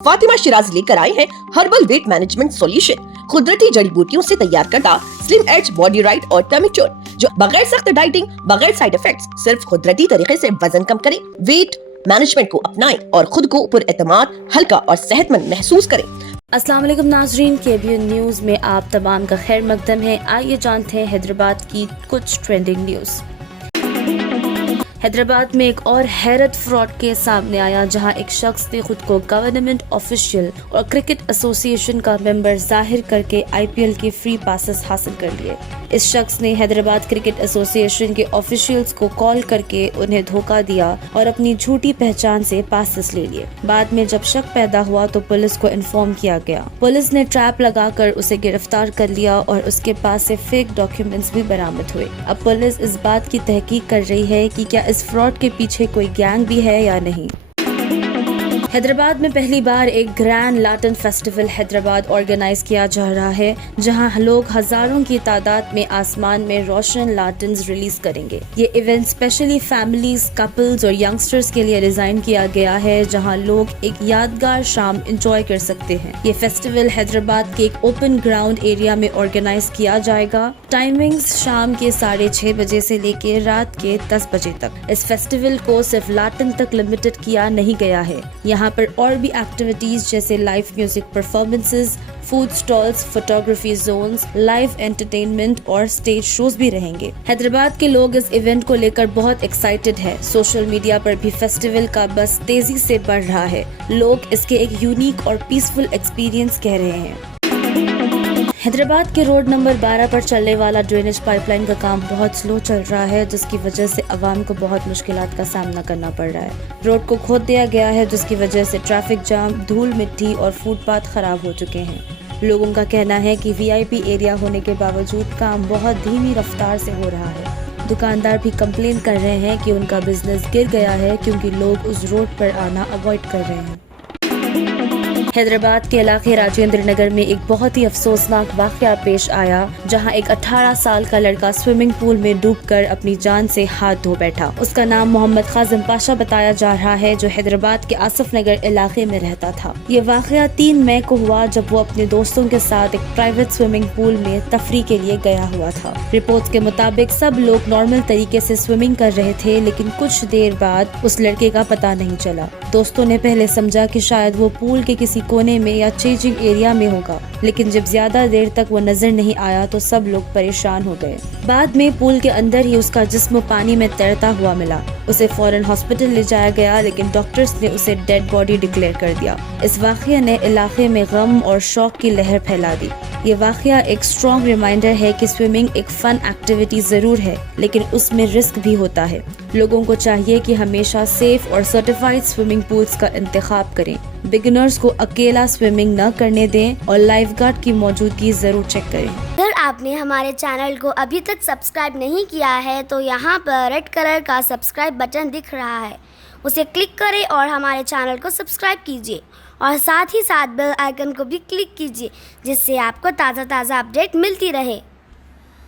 फातिमा शिराज लेकर आए हैं हर्बल वेट मैनेजमेंट सॉल्यूशन। कुदरती जड़ी बूटियों से तैयार करदा स्लिम एज बॉडी राइट और टमी क्योर, जो बगैर सख्त डाइटिंग, बगैर साइड इफेक्ट्स, सिर्फ कुदरती तरीके से वजन कम करें। वेट मैनेजमेंट को अपनाएं और खुद को पुरएतमाद, हल्का और सेहतमंद महसूस करें। अस्सलाम वालेकुम नाजरीन, केबीएन न्यूज़ में आप तमाम का खैर मकदम है। आइए जानते हैं हैदराबाद की कुछ ट्रेंडिंग न्यूज़। हैदराबाद में एक और हैरत फ्रॉड केस सामने आया, जहां एक शख्स ने खुद को गवर्नमेंट ऑफिशियल और क्रिकेट एसोसिएशन का मेंबर जाहिर करके आईपीएल के फ्री पासेस हासिल कर लिए। इस शख्स ने हैदराबाद क्रिकेट एसोसिएशन के ऑफिशियल्स को कॉल करके उन्हें धोखा दिया और अपनी झूठी पहचान से पासेस ले लिए। बाद में जब शक पैदा हुआ तो पुलिस को इन्फॉर्म किया गया। पुलिस ने ट्रैप लगाकर उसे गिरफ्तार कर लिया और उसके पास से फेक डॉक्यूमेंट्स भी बरामद हुए। अब पुलिस इस बात की तहकीक कर रही है कि क्या इस फ्रॉड के पीछे कोई गैंग भी है या नहीं। हैदराबाद में पहली बार एक ग्रैंड लाटन फेस्टिवल हैदराबाद ऑर्गेनाइज किया जा रहा है, जहां लोग हजारों की तादाद में आसमान में रोशन लाटन्स रिलीज करेंगे। ये इवेंट स्पेशली फैमिलीज, कपल्स और यंगस्टर्स के लिए डिजाइन किया गया है, जहां लोग एक यादगार शाम एंजॉय कर सकते हैं। ये फेस्टिवल हैदराबाद के एक ओपन ग्राउंड एरिया में ऑर्गेनाइज किया जाएगा। टाइमिंग्स शाम के 6:30 बजे से लेकर रात के 10 बजे तक। इस फेस्टिवल को सिर्फ लाटन तक लिमिटेड किया नहीं गया है। यहाँ पर और भी एक्टिविटीज जैसे live music performances, food stalls, photography zones, live entertainment और स्टेज शोज भी रहेंगे। हैदराबाद के लोग इस इवेंट को लेकर बहुत एक्साइटेड है। सोशल मीडिया पर भी फेस्टिवल का बस तेजी से बढ़ रहा है। लोग इसके एक यूनिक और पीसफुल एक्सपीरियंस कह रहे हैं। हैदराबाद के रोड नंबर 12 पर चलने वाला ड्रेनेज पाइपलाइन का काम बहुत स्लो चल रहा है, जिसकी वजह से आवाम को बहुत मुश्किलात का सामना करना पड़ रहा है। रोड को खोद दिया गया है, जिसकी वजह से ट्रैफिक जाम, धूल मिट्टी और फुटपाथ खराब हो चुके हैं। लोगों का कहना है कि वीआईपी एरिया होने के बावजूद काम बहुत धीमी रफ्तार से हो रहा है। दुकानदार भी कंप्लेन कर रहे हैं कि उनका बिजनेस गिर गया है, क्योंकि लोग उस रोड पर आना अवॉइड कर रहे हैं। हैदराबाद के इलाके राजेंद्र नगर में एक बहुत ही अफसोसनाक वाकया पेश आया, जहां एक 18 साल का लड़का स्विमिंग पूल में डूबकर अपनी जान से हाथ धो बैठा। उसका नाम मोहम्मद खाजिम पाशा बताया जा रहा है, जो हैदराबाद के आसिफ नगर इलाके में रहता था। ये वाकया 3 मई को हुआ, जब वो अपने दोस्तों के साथ एक प्राइवेट स्विमिंग पूल में तफरी के लिए गया हुआ था। रिपोर्ट के मुताबिक सब लोग नॉर्मल तरीके से स्विमिंग कर रहे थे, लेकिन कुछ देर बाद उस लड़के का पता नहीं चला। दोस्तों ने पहले समझा कि शायद वो पूल के किसी कोने में या चेंजिंग एरिया में होगा, लेकिन जब ज्यादा देर तक वो नजर नहीं आया तो सब लोग परेशान हो गए। बाद में पूल के अंदर ही उसका जिस्म पानी में तैरता हुआ मिला। उसे फौरन हॉस्पिटल ले जाया गया, लेकिन डॉक्टर्स ने उसे डेड बॉडी डिक्लेयर कर दिया। इस वाकये ने इलाके में गम और शौक की लहर फैला दी। ये वाकया एक स्ट्रॉन्ग रिमाइंडर है कि स्विमिंग एक फन एक्टिविटी जरूर है, लेकिन उसमें रिस्क भी होता है। लोगों को चाहिए कि हमेशा सेफ और सर्टिफाइड स्विमिंग पूल्स का इंतखाब करें। बिगिनर्स को अकेला स्विमिंग न करने दें और लाइफ गार्ड की मौजूदगी जरूर चेक करें। अगर आपने हमारे चैनल को अभी तक सब्सक्राइब नहीं किया है तो यहाँ पर रेड कलर का सब्सक्राइब बटन दिख रहा है, उसे क्लिक करें और हमारे चैनल को सब्सक्राइब कीजिए और साथ ही साथ बेल आइकन को भी क्लिक कीजिए, जिससे आपको ताज़ा अपडेट मिलती रहे।